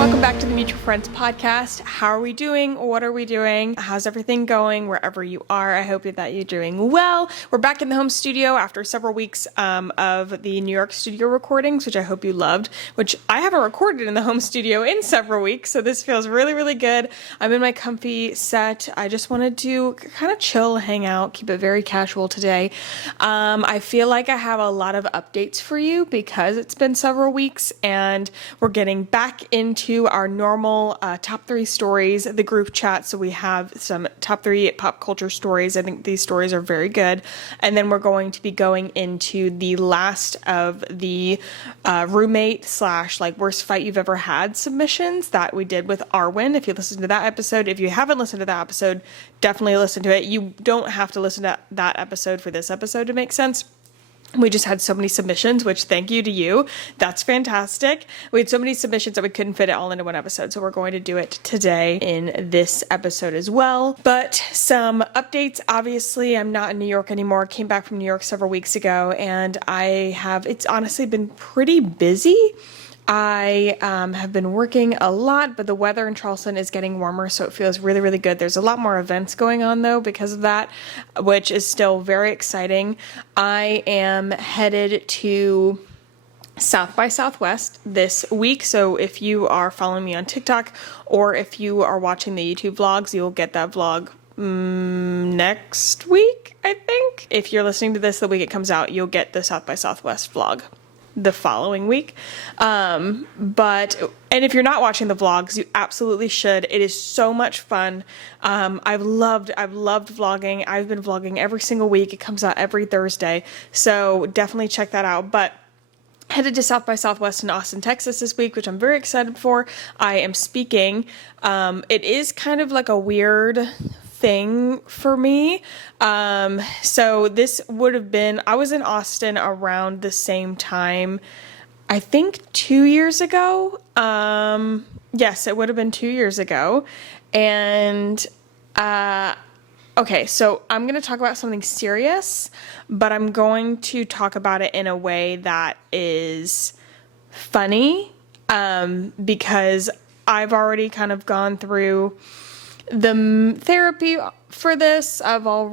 Welcome back to the Mutual Friends podcast. How are we doing? What are we doing? How's everything going wherever you are? I hope that you're doing well. We're back in the home studio after several weeks of the New York studio recordings, which I hope you loved, which I haven't recorded in the home studio in several weeks, so this feels really, really good. I'm in my comfy set. I just wanted to kind of chill, hang out, keep it very casual today. I feel like I have a lot of updates for you because it's been several weeks and we're getting back into our normal top 3 stories, the group chat. So we have some top 3 pop culture stories. I think these stories are very good. And then we're going to be going into the last of the roommate / like worst fight you've ever had submissions that we did with Arwen. If you listened to that episode, if you haven't listened to that episode, definitely listen to it. You don't have to listen to that episode for this episode to make sense. We just had so many submissions, which thank you to you. That's fantastic. We had so many submissions that we couldn't fit it all into one episode. So we're going to do it today in this episode as well. But some updates, obviously, I'm not in New York anymore. Came back from New York several weeks ago and it's honestly been pretty busy. I have been working a lot, but the weather in Charleston is getting warmer, so it feels really, really good. There's a lot more events going on, though, because of that, which is still very exciting. I am headed to South by Southwest this week, so if you are following me on TikTok or if you are watching the YouTube vlogs, you'll get that vlog next week, I think. If you're listening to this the week it comes out, you'll get the South by Southwest vlog the following week. And if you're not watching the vlogs, you absolutely should. It is so much fun. I've loved vlogging. I've been vlogging every single week. It comes out every Thursday. So definitely check that out. But headed to South by Southwest in Austin, Texas this week, which I'm very excited for. I am speaking. It is kind of like a weird thing for me. So this would have been, I was in Austin around the same time, I think 2 years ago. Yes, it would have been 2 years ago. And, okay, so I'm going to talk about something serious, but I'm going to talk about it in a way that is funny, because I've already kind of gone through the therapy for this. I've gone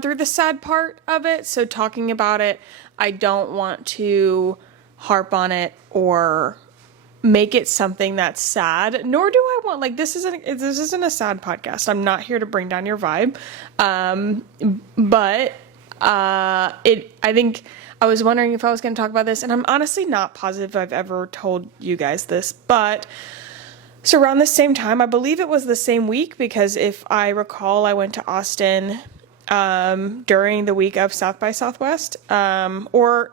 through the sad part of it, so talking about it, I don't want to harp on it or make it something that's sad, nor do I want, this isn't a sad podcast. I'm not here to bring down your vibe, but I think I was wondering if I was going to talk about this, and I'm honestly not positive I've ever told you guys this, but so around the same time, I believe it was the same week, because if I recall, I went to Austin during the week of South by Southwest, or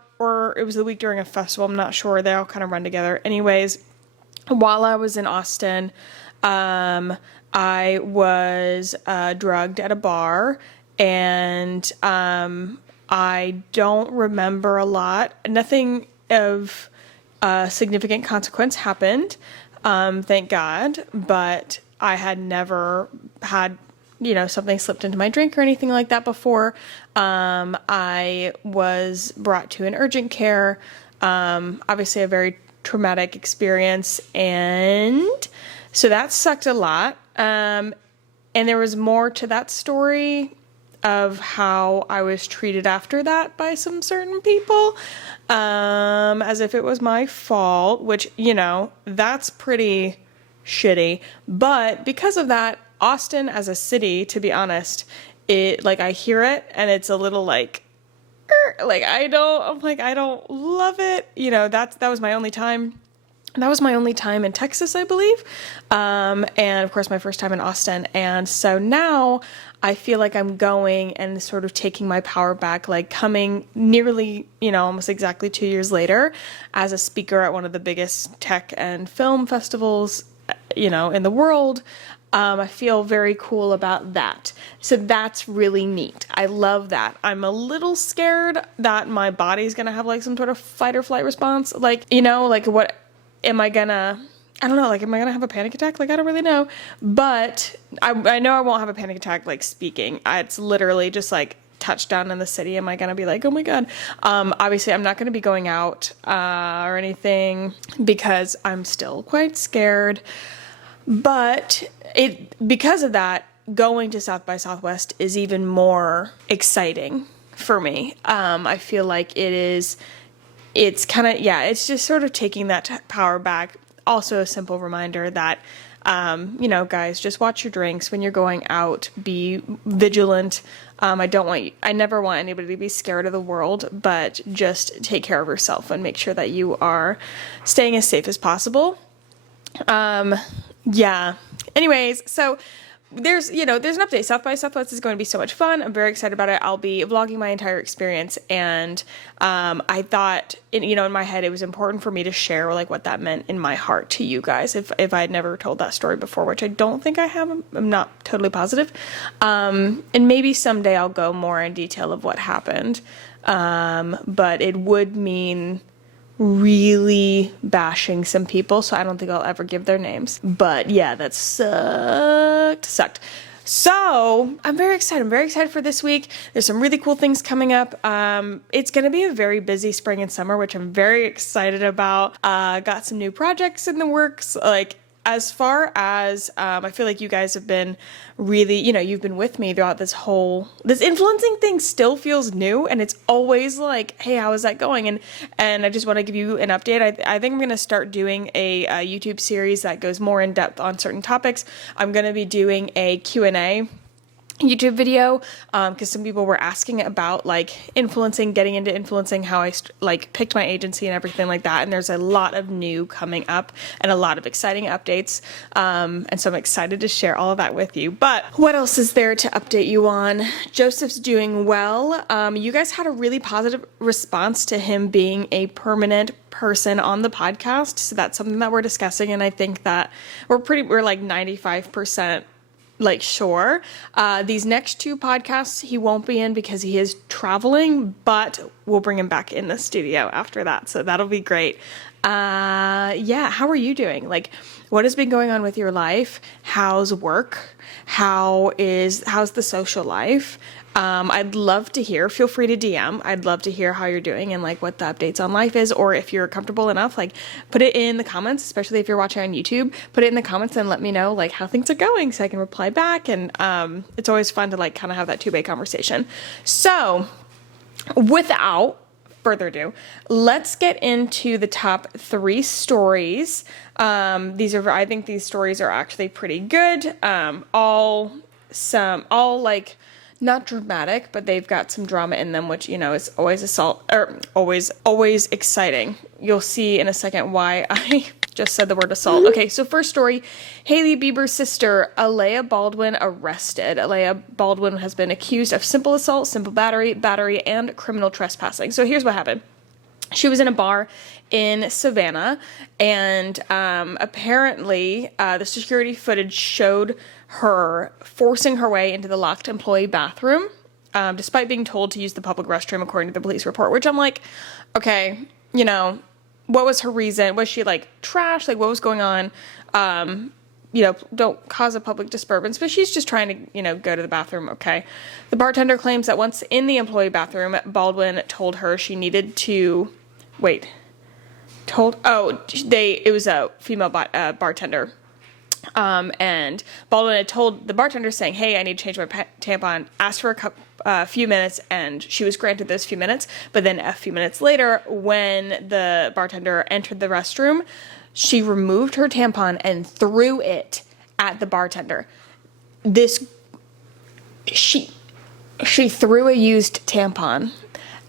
it was the week during a festival. I'm not sure. They all kind of run together. Anyways, while I was in Austin, I was drugged at a bar, and I don't remember a lot. Nothing of significant consequence happened. Thank God, but I had never had, something slipped into my drink or anything like that before. I was brought to an urgent care, obviously a very traumatic experience, and so that sucked a lot. And there was more to that story of how I was treated after that by some certain people, as if it was my fault, which, that's pretty shitty. But because of that, Austin as a city, to be honest, I hear it and it's a little I don't love it. That was my only time. That was my only time in Texas, I believe. And of course my first time in Austin. And so now I feel like I'm going and sort of taking my power back, coming nearly, almost exactly 2 years later as a speaker at one of the biggest tech and film festivals, in the world. I feel very cool about that. So that's really neat. I love that. I'm a little scared that my body's going to have some sort of fight or flight response. What am I gonna, I don't know, like, am I gonna have a panic attack? Like, I don't really know, but I know I won't have a panic attack, like, speaking. It's literally just, like, touchdown in the city. Am I gonna be like, oh my God? Obviously, I'm not gonna be going out or anything because I'm still quite scared, but because of that, going to South by Southwest is even more exciting for me. I feel like it's kind of, it's just sort of taking that power back. Also a simple reminder that, guys, just watch your drinks when you're going out, be vigilant. I never want anybody to be scared of the world, but just take care of yourself and make sure that you are staying as safe as possible. Anyways, so there's an update. South by Southwest is going to be so much fun. I'm very excited about it. I'll be vlogging my entire experience, and I thought, in my head, it was important for me to share like what that meant in my heart to you guys. If I had never told that story before, which I don't think I have, I'm not totally positive. And maybe someday I'll go more in detail of what happened. But it would mean really bashing some people, so I don't think I'll ever give their names. But yeah, that sucked. So I'm very excited. I'm very excited for this week. There's some really cool things coming up. It's going to be a very busy spring and summer, which I'm very excited about. Got some new projects in the works. Like, as far as, I feel like you guys have been really, you've been with me throughout this influencing thing still feels new, and it's always like, hey, how is that going? And I just want to give you an update. I think I'm going to start doing a YouTube series that goes more in depth on certain topics. I'm going to be doing a Q&A YouTube video, because some people were asking about like getting into influencing, how I picked my agency and everything like that. And there's a lot of new coming up and a lot of exciting updates. And so I'm excited to share all of that with you. But what else is there to update you on? Joseph's doing well. You guys had a really positive response to him being a permanent person on the podcast. So that's something that we're discussing. And I think that we're like 95% sure. These next two podcasts he won't be in because he is traveling, but we'll bring him back in the studio after that. So that'll be great. How are you doing? Like, what has been going on with your life? How's work? How's the social life? I'd love to hear, feel free to DM. I'd love to hear how you're doing and like what the updates on life is, or if you're comfortable enough, like put it in the comments, especially if you're watching on YouTube, put it in the comments and let me know like how things are going so I can reply back. And, it's always fun to like kind of have that two-way conversation. So without further ado, let's get into the top 3 stories. I think these stories are actually pretty good. All like, not dramatic, but they've got some drama in them, which, is always exciting. You'll see in a second why I just said the word assault. Okay, so first story, Hailey Bieber's sister, Alea Baldwin, arrested. Alea Baldwin has been accused of simple assault, simple battery, and criminal trespassing. So here's what happened. She was in a bar in Savannah, and apparently the security footage showed her forcing her way into the locked employee bathroom, despite being told to use the public restroom, according to the police report, which I'm like, okay, what was her reason? Was she like trash? Like, what was going on? Don't cause a public disturbance, but she's just trying to, go to the bathroom. Okay. The bartender claims that once in the employee bathroom, Baldwin told her she needed to it was a female bartender. And Baldwin had told the bartender saying, hey, I need to change my tampon, asked for a few minutes, and she was granted those few minutes. But then a few minutes later, when the bartender entered the restroom, she removed her tampon and threw it at the bartender. She threw a used tampon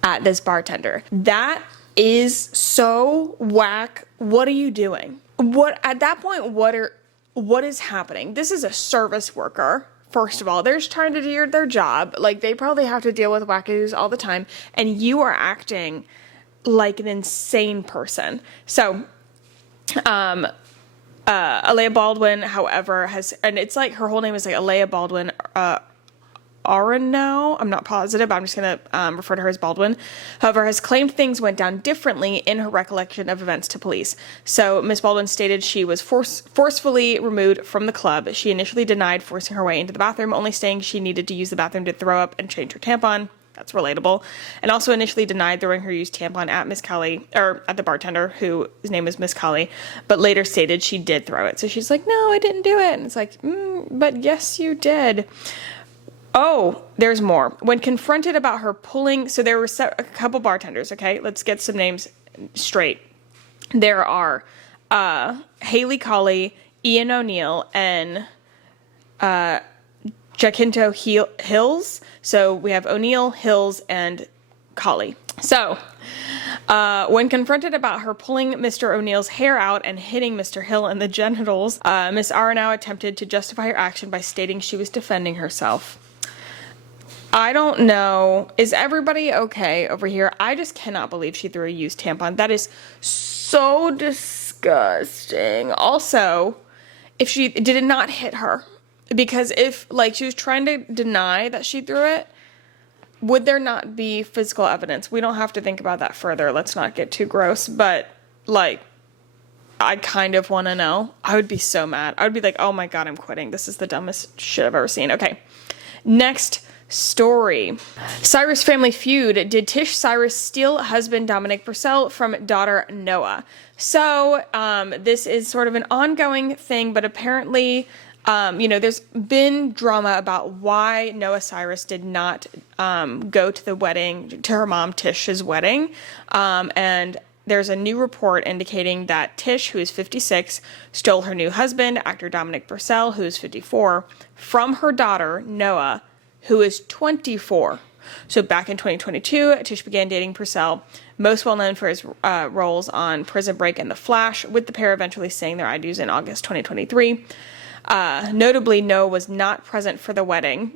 at this bartender. That is so whack. What are you doing? At that point, what is happening? This is a service worker. First of all, they're just trying to do their job. Like, they probably have to deal with wackadoos all the time, and you are acting like an insane person. So, Alea Baldwin, however, and it's like her whole name is like Alea Baldwin, Arnow, I'm not positive, but I'm just going to refer to her as Baldwin, however, has claimed things went down differently in her recollection of events to police. So Miss Baldwin stated she was forcefully removed from the club. She initially denied forcing her way into the bathroom, only saying she needed to use the bathroom to throw up and change her tampon. That's relatable. And also initially denied throwing her used tampon at Miss Colley, or at the bartender, whose name was Miss Colley, but later stated she did throw it. So she's like, no, I didn't do it. And it's like, but yes, you did. Oh, there's more. When confronted about her pulling, so there were a couple bartenders, okay? Let's get some names straight. There are Haley Colley, Ian O'Neill, and Jacinto Hills. So we have O'Neill, Hills, and Colley. So when confronted about her pulling Mr. O'Neill's hair out and hitting Mr. Hill in the genitals, Miss Arnow attempted to justify her action by stating she was defending herself. I don't know. Is everybody okay over here? I just cannot believe she threw a used tampon. That is so disgusting. Also, if she did it not hit her, because if like she was trying to deny that she threw it, would there not be physical evidence? We don't have to think about that further. Let's not get too gross, but like I kind of want to know. I would be so mad. I would be like, oh my God, I'm quitting. This is the dumbest shit I've ever seen. Okay. Next story. Cyrus family feud. Did Tish Cyrus steal husband Dominic Purcell from daughter Noah? So this is sort of an ongoing thing, but apparently, there's been drama about why Noah Cyrus did not go to the wedding, to her mom Tish's wedding. And there's a new report indicating that Tish, who is 56, stole her new husband, actor Dominic Purcell, who is 54, from her daughter Noah, who is 24. So back in 2022, Tish began dating Purcell, most well known for his roles on Prison Break and The Flash, with the pair eventually saying their I do's in August 2023. Notably, Noah was not present for the wedding.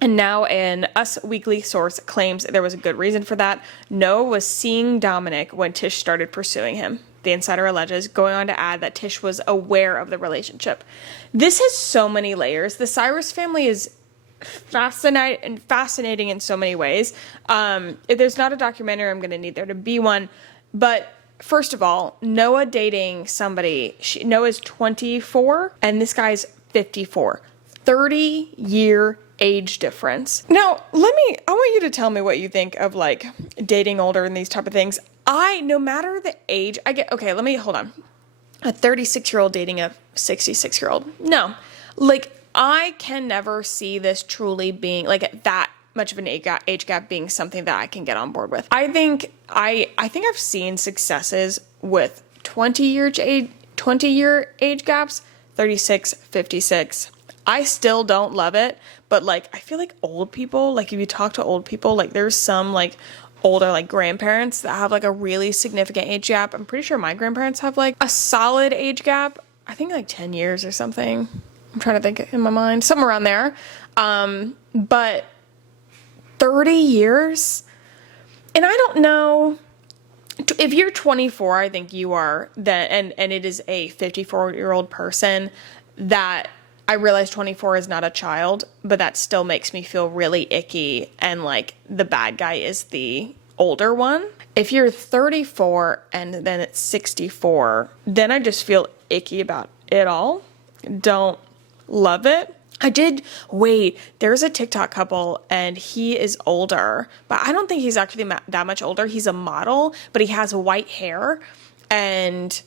And now an Us Weekly source claims there was a good reason for that. Noah was seeing Dominic when Tish started pursuing him. The insider alleges, going on to add that Tish was aware of the relationship. This has so many layers. The Cyrus family is fascinating in so many ways. If there's not a documentary, I'm going to need there to be one. But first of all, Noah dating somebody, Noah's 24 and this guy's 54. 30-year age difference. Now, I want you to tell me what you think of like dating older and these type of things. No matter the age, hold on. A 36-year-old dating a 66-year-old. No. Like, I can never see this truly being like that much of an age gap being something that I can get on board with. I think I've seen successes with 20-year age gaps, 36, 56. I still don't love it, but like I feel like old people, like if you talk to old people, like there's some like older like grandparents that have like a really significant age gap. I'm pretty sure my grandparents have like a solid age gap. I think like 10 years or something. I'm trying to think in my mind, somewhere around there. But 30 years, and I don't know if you're 24, I think you are that, and it is a 54-year-old person that I realize 24 is not a child, but that still makes me feel really icky. And like the bad guy is the older one. If you're 34 and then it's 64, then I just feel icky about it all. Don't love it. There's a TikTok couple and he is older, but I don't think he's actually that much older. He's a model, but he has white hair and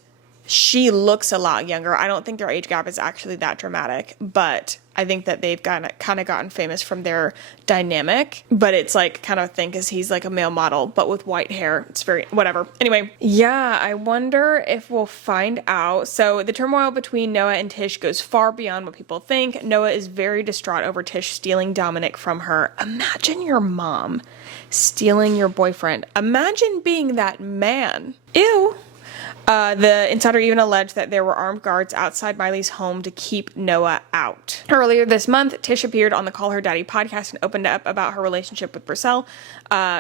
she looks a lot younger. I don't think their age gap is actually that dramatic, but I think that they've kind of gotten famous from their dynamic, but it's like kind of think as he's like a male model, but with white hair. It's very, whatever. Anyway, yeah, I wonder if we'll find out. So the turmoil between Noah and Tish goes far beyond what people think. Noah is very distraught over Tish stealing Dominic from her. Imagine your mom stealing your boyfriend. Imagine being that man. Ew. The insider even alleged that there were armed guards outside Miley's home to keep Noah out. Earlier this month, Tish appeared on the Call Her Daddy podcast and opened up about her relationship with Purcell.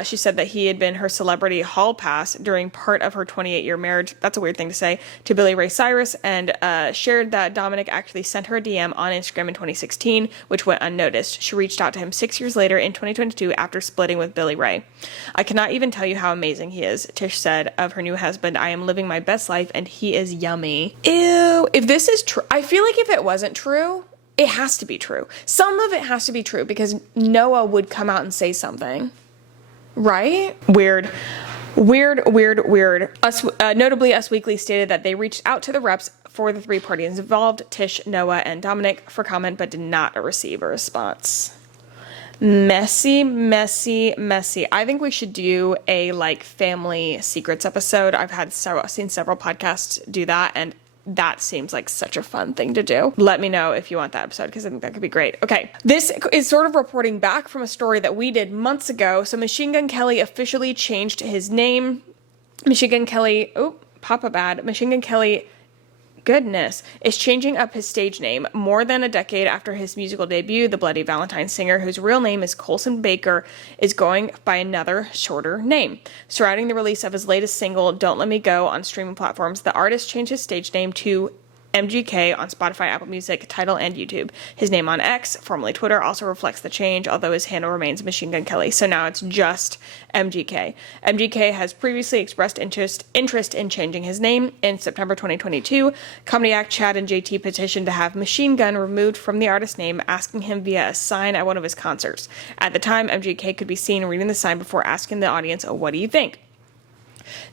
She said that he had been her celebrity hall pass during part of her 28-year marriage. That's a weird thing to say, to Billy Ray Cyrus, and shared that Dominic actually sent her a DM on Instagram in 2016, which went unnoticed. She reached out to him 6 years later in 2022 after splitting with Billy Ray. I cannot even tell you how amazing he is, Tish said of her new husband. I am living my best life and he is yummy. Ew. If this is true, I feel like if it wasn't true, it has to be true. Some of it has to be true because Noah would come out and say something. Right? Weird. Notably, Us Weekly stated that they reached out to the reps for the three parties involved, Tish, Noah, and Dominic, for comment, but did not receive a response. Messy. I think we should do a family secrets episode. I've seen several podcasts do that, and that seems like such a fun thing to do. Let me know if you want that episode because I think that could be great. Okay, this is sort of reporting back from a story that we did months ago. So Machine Gun Kelly officially changed his name. Machine Gun Kelly, goodness, is changing up his stage name more than a decade after his musical debut. The Bloody Valentine singer, whose real name is Colson Baker, is going by another shorter name. Surrounding the release of his latest single, Don't Let Me Go, on streaming platforms, the artist changed his stage name to MGK on Spotify, Apple Music, Tidal, and YouTube. His name on X, formerly Twitter, also reflects the change, although his handle remains Machine Gun Kelly. So now it's just MGK. MGK has previously expressed interest in changing his name. In September 2022, comedy act Chad and JT petitioned to have Machine Gun removed from the artist's name, asking him via a sign at one of his concerts. At the time, MGK could be seen reading the sign before asking the audience, "What do you think?"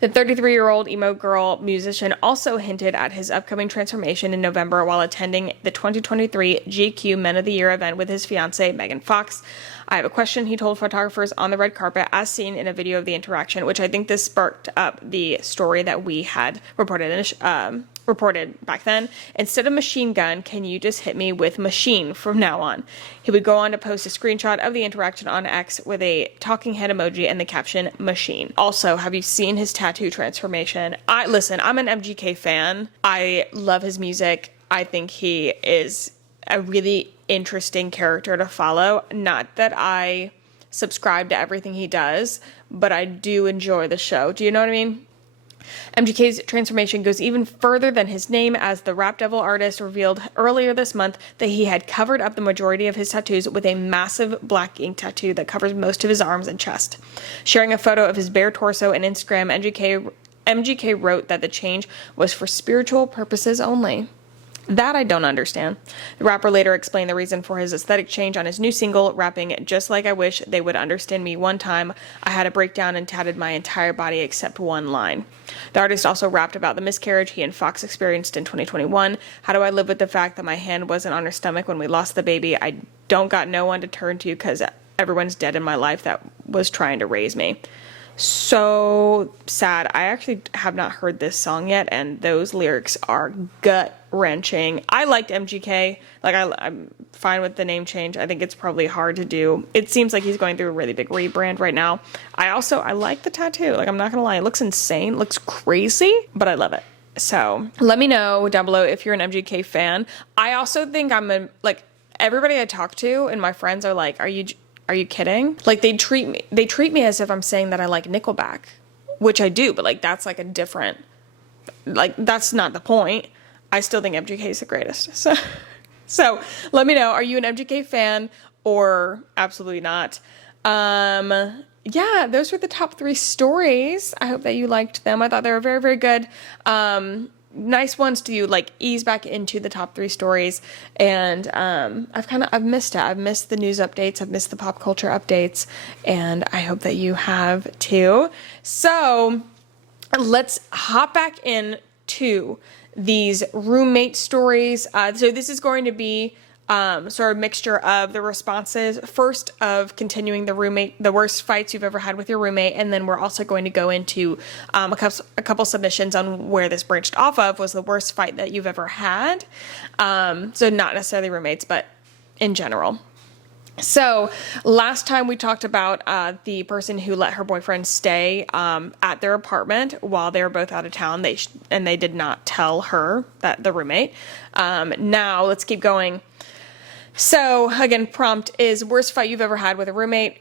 The 33-year-old emo girl musician also hinted at his upcoming transformation in November while attending the 2023 GQ Men of the Year event with his fiancée, Megan Fox. I have a question, he told photographers on the red carpet, as seen in a video of the interaction, which I think this sparked up the story that we had reported back then. Instead of Machine Gun, can you just hit me with Machine from now on? He would go on to post a screenshot of the interaction on X with a talking head emoji and the caption, Machine. Also, have you seen his tattoo transformation? Listen, I'm an MGK fan. I love his music. I think he is a really interesting character to follow. Not that I subscribe to everything he does, but I do enjoy the show. Do you know what I mean? MGK's transformation goes even further than his name, as the Rap Devil artist revealed earlier this month that he had covered up the majority of his tattoos with a massive black ink tattoo that covers most of his arms and chest. Sharing a photo of his bare torso on Instagram, MGK wrote that the change was for spiritual purposes only. That I don't understand. The rapper later explained the reason for his aesthetic change on his new single, rapping, "Just like I wish they would understand me one time. I had a breakdown and tatted my entire body except one line." The artist also rapped about the miscarriage he and Fox experienced in 2021. "How do I live with the fact that my hand wasn't on her stomach when we lost the baby? I don't got no one to turn to because everyone's dead in my life that was trying to raise me." So sad. I actually have not heard this song yet, and those lyrics are gut-wrenching. I liked MGK. I'm fine with the name change. I think it's probably hard to do. It seems like he's going through a really big rebrand right now. I like the tattoo. I'm not gonna lie. It looks insane. It looks crazy, but I love it. So let me know down below if you're an MGK fan. I also think everybody I talk to and my friends are like, Are you kidding? They treat me as if I'm saying that I like Nickelback, which I do, but that's a different, that's not the point. I still think MGK is the greatest. So let me know, are you an MGK fan or absolutely not? Yeah, those were the top 3 stories. I hope that you liked them. I thought they were very, very good. Nice ones to ease back into the top 3 stories, and I've missed it. I've missed the news updates, I've missed the pop culture updates, and I hope that you have too. So let's hop back into these roommate stories. So this is going to be sort of mixture of the responses, first of continuing the worst fights you've ever had with your roommate, and then we're also going to go into a couple submissions on where this branched off of was the worst fight that you've ever had. So not necessarily roommates, but in general. So last time we talked about the person who let her boyfriend stay at their apartment while they were both out of town. They did not tell her, that the roommate. Now let's keep going. So again, prompt is worst fight you've ever had with a roommate.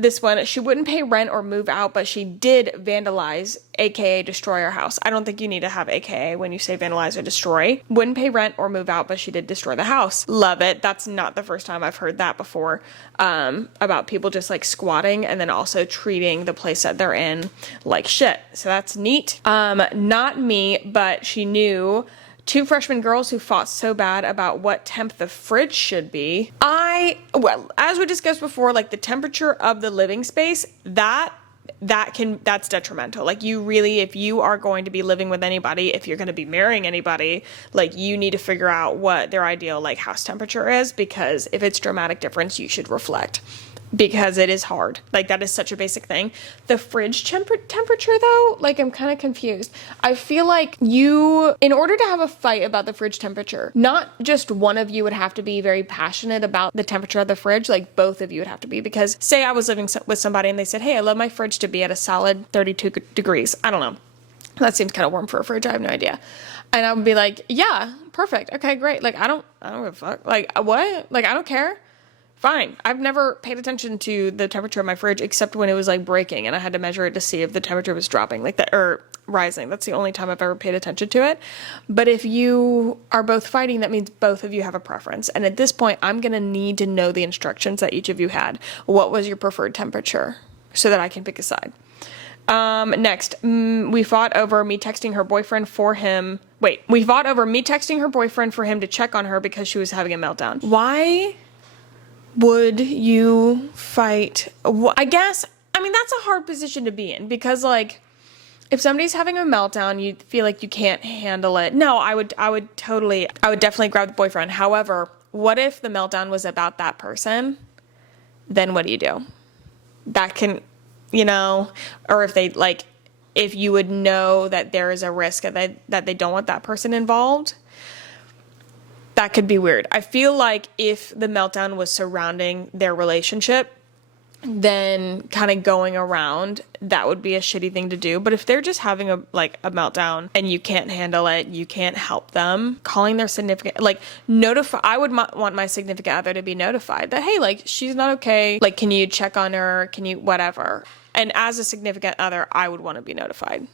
This one, she wouldn't pay rent or move out, but she did vandalize, aka destroy our house. I don't think you need to have aka when you say vandalize or destroy. Wouldn't pay rent or move out, but she did destroy the house. Love it. That's not the first time I've heard that before, about people just like squatting and then also treating the place that they're in like shit. So that's neat. Not me, but she knew two freshman girls who fought so bad about what temp the fridge should be. Well, as we discussed before, like the temperature of the living space, that's detrimental. Like you really, if you are going to be living with anybody, if you're going to be marrying anybody, like you need to figure out what their ideal like house temperature is, because if it's dramatic difference, you should reflect. Because it is hard. Like that is such a basic thing. The fridge temperature though, like I'm kind of confused. I feel like in order to have a fight about the fridge temperature, not just one of you would have to be very passionate about the temperature of the fridge, like both of you would have to be. Because say I was living with somebody and they said, hey, I love my fridge to be at a solid 32 degrees. I don't know. That seems kind of warm for a fridge. I have no idea. And I would be like, yeah, perfect. Okay, great. Like, I don't give a fuck. Like, what? Like, I don't care. Fine. I've never paid attention to the temperature of my fridge except when it was like breaking and I had to measure it to see if the temperature was dropping like that or rising. That's the only time I've ever paid attention to it. But if you are both fighting, that means both of you have a preference. And at this point, I'm going to need to know the instructions that each of you had. What was your preferred temperature so that I can pick a side? Next, we fought over me texting her boyfriend for him. We fought over me texting her boyfriend for him to check on her because she was having a meltdown. Why would you fight? I guess, I mean, that's a hard position to be in because like if somebody's having a meltdown, you feel like you can't handle it. No, I would definitely grab the boyfriend. However, what if the meltdown was about that person? Then what do? That can, or if you would know that there is a risk that they don't want that person involved, that could be weird. I feel like if the meltdown was surrounding their relationship, then kind of going around, that would be a shitty thing to do. But if they're just having a meltdown and you can't handle it, you can't help them, calling their significant, I would want my significant other to be notified that, hey, like, she's not okay. Like, can you check on her? Can you, whatever. And as a significant other, I would want to be notified.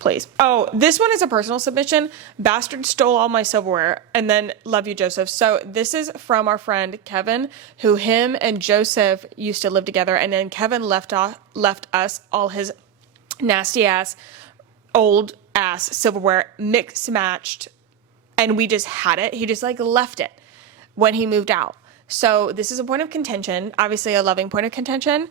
Please. Oh, this one is a personal submission. Bastard stole all my silverware. And then love you, Joseph. So this is from our friend Kevin, who him and Joseph used to live together. And then Kevin left us all his nasty ass, old ass silverware mixed matched. And we just had it. He just left it when he moved out. So this is a point of contention, obviously a loving point of contention.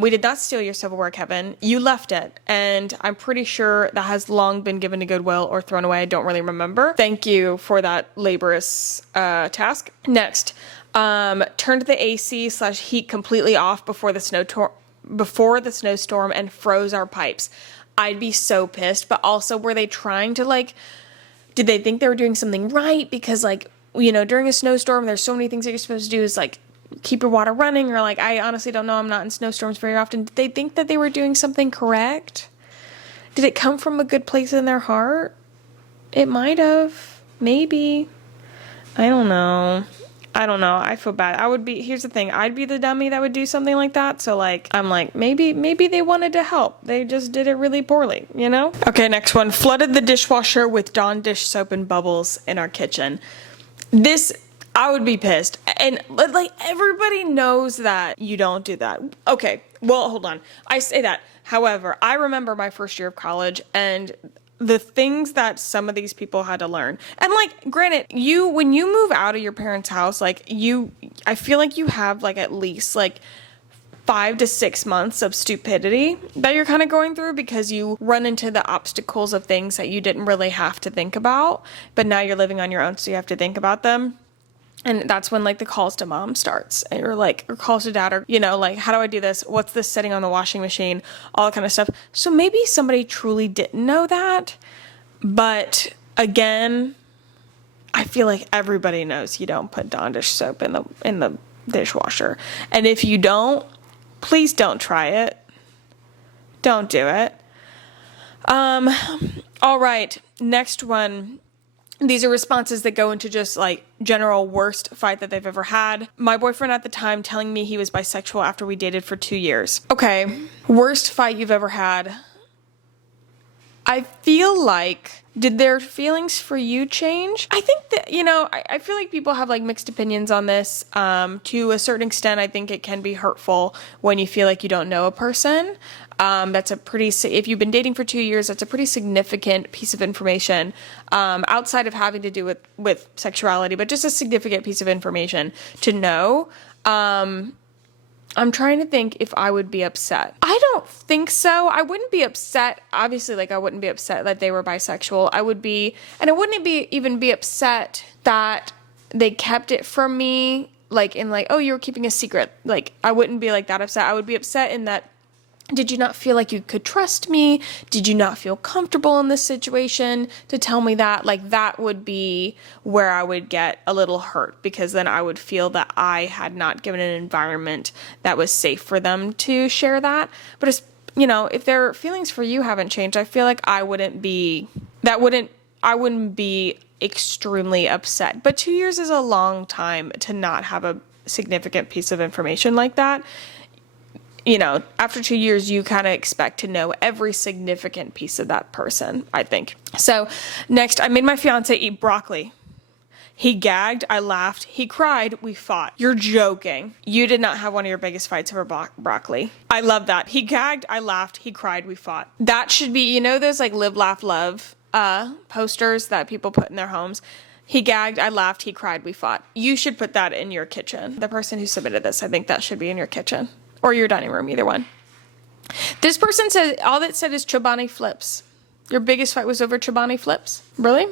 We did not steal your silverware, Kevin. You left it, and I'm pretty sure that has long been given to Goodwill or thrown away. I don't really remember. Thank you for that laborious task. Next, turned the AC/heat completely off before the snowstorm and froze our pipes. I'd be so pissed, but also were they trying to did they think they were doing something right? Because during a snowstorm, there's so many things that you're supposed to do is keep your water running, or I honestly don't know. I'm not in snowstorms very often. Did they think that they were doing something correct? Did it come from a good place in their heart? It might have. Maybe. I don't know. I feel bad. Here's the thing. I'd be the dummy that would do something like that. So I'm maybe they wanted to help. They just did it really poorly, Okay, next one. Flooded the dishwasher with Dawn dish soap and bubbles in our kitchen. This, I would be pissed. And everybody knows that you don't do that. Okay, well, hold on. I say that. However, I remember my first year of college and the things that some of these people had to learn. And granted, when you move out of your parents' house, I feel like you have at least 5 to 6 months of stupidity that you're kind of going through because you run into the obstacles of things that you didn't really have to think about, but now you're living on your own, so you have to think about them. And that's when the calls to mom starts, and you're or calls to dad, or how do I do this? What's this setting on the washing machine? All that kind of stuff. So maybe somebody truly didn't know that, but again, I feel like everybody knows you don't put Dawn dish soap in the dishwasher. And if you don't, please don't try it. Don't do it. All right, next one. These are responses that go into just like general worst fight that they've ever had. My boyfriend at the time telling me he was bisexual after we dated for 2 years. Okay, worst fight you've ever had. I feel like, did their feelings for you change? I think that, I feel like people have like mixed opinions on this. To a certain extent, I think it can be hurtful when you feel like you don't know a person. If you've been dating for 2 years, that's a pretty significant piece of information, outside of having to do with sexuality, but just a significant piece of information to know. I'm trying to think if I would be upset. I don't think so. I wouldn't be upset. Obviously, like, I wouldn't be upset that they were bisexual. I wouldn't even be upset that they kept it from me, like, in like, oh, you were keeping a secret. Like, I wouldn't be like that upset. I would be upset in that, did you not feel like you could trust me? Did you not feel comfortable in this situation to tell me that? Like, that would be where I would get a little hurt, because then I would feel that I had not given an environment that was safe for them to share that. But it's, if their feelings for you haven't changed, I feel like I wouldn't be extremely upset. But 2 years is a long time to not have a significant piece of information like that. After 2 years, you kind of expect to know every significant piece of that person, I think. So next, I made my fiance eat broccoli. He gagged, I laughed, he cried, we fought. You're joking. You did not have one of your biggest fights over broccoli. I love that. He gagged, I laughed, he cried, we fought. That should be, those like live, laugh, love posters that people put in their homes. He gagged, I laughed, he cried, we fought. You should put that in your kitchen. The person who submitted this, I think that should be in your kitchen. Or your dining room, either one. This person said, all that said is Chobani flips. Your biggest fight was over Chobani flips? Really?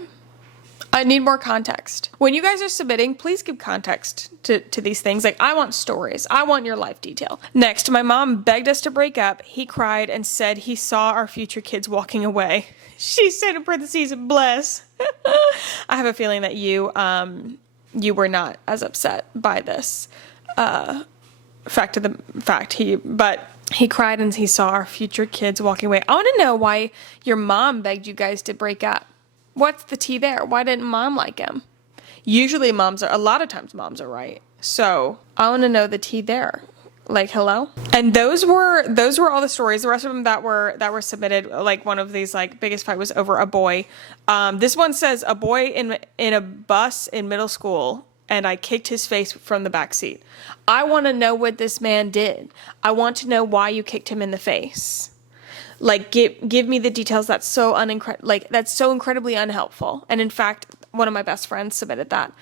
I need more context. When you guys are submitting, please give context to these things. Like, I want stories. I want your life detail. Next, my mom begged us to break up. He cried and said he saw our future kids walking away. She said in parentheses, bless. I have a feeling that you were not as upset by this. But he cried and he saw our future kids walking away. I want to know why your mom begged you guys to break up. What's the tea there? Why didn't mom like him? Usually a lot of times moms are right. So I want to know the tea there. Like, hello? And those were all the stories. The rest of them that were submitted, like, one of these, like, biggest fight was over a boy. This one says a boy in a bus in middle school, and I kicked his face from the back seat. I want to know what this man did. I want to know why you kicked him in the face. Like, give me the details. That's so incredibly unhelpful. And in fact, one of my best friends submitted that.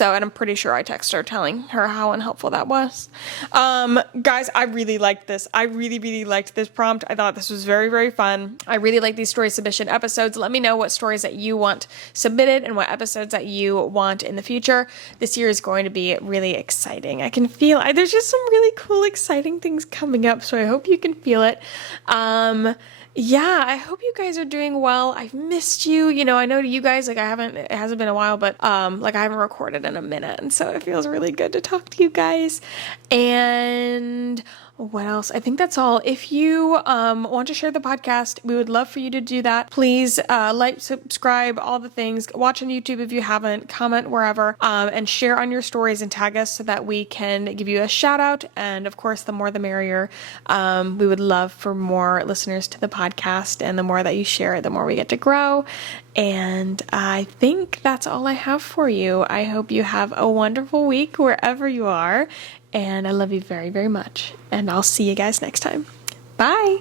And I'm pretty sure I texted her telling her how unhelpful that was. Guys, I really liked this. I really, really liked this prompt. I thought this was very, very fun. I really like these story submission episodes. Let me know what stories that you want submitted and what episodes that you want in the future. This year is going to be really exciting. I can feel there's just some really cool, exciting things coming up. So I hope you can feel it. Yeah, I hope you guys are doing well. I've missed you. I know to you guys, like, it hasn't been a while, but, like, I haven't recorded in a minute. And so it feels really good to talk to you guys. And what else? I think that's all. If you, want to share the podcast, we would love for you to do that. Please, like, subscribe, all the things. Watch on YouTube if you haven't, comment wherever, and share on your stories and tag us so that we can give you a shout out. And of course, the more the merrier. We would love for more listeners to the podcast, and the more that you share it, the more we get to grow. And I think that's all I have for you. I hope you have a wonderful week wherever you are. And I love you very, very much. And I'll see you guys next time. Bye.